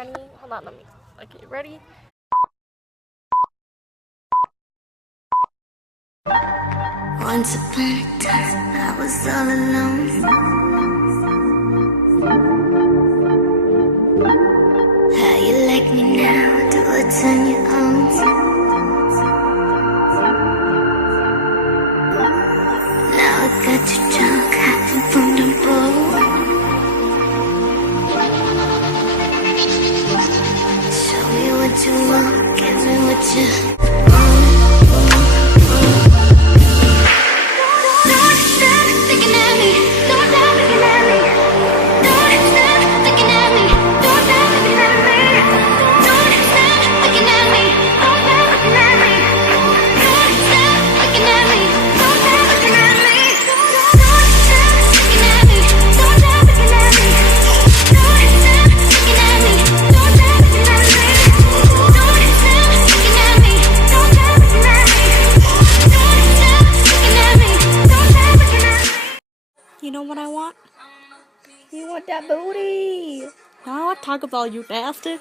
Ready? Hold on, let me. Okay, ready? Once upon a time, I was all alone. How you like me now? Do it on your own. Now I got you drunk, hiding from the road. Show me what you want, give me what you want. You know what I want? You want that booty? Now I talk about you bastard.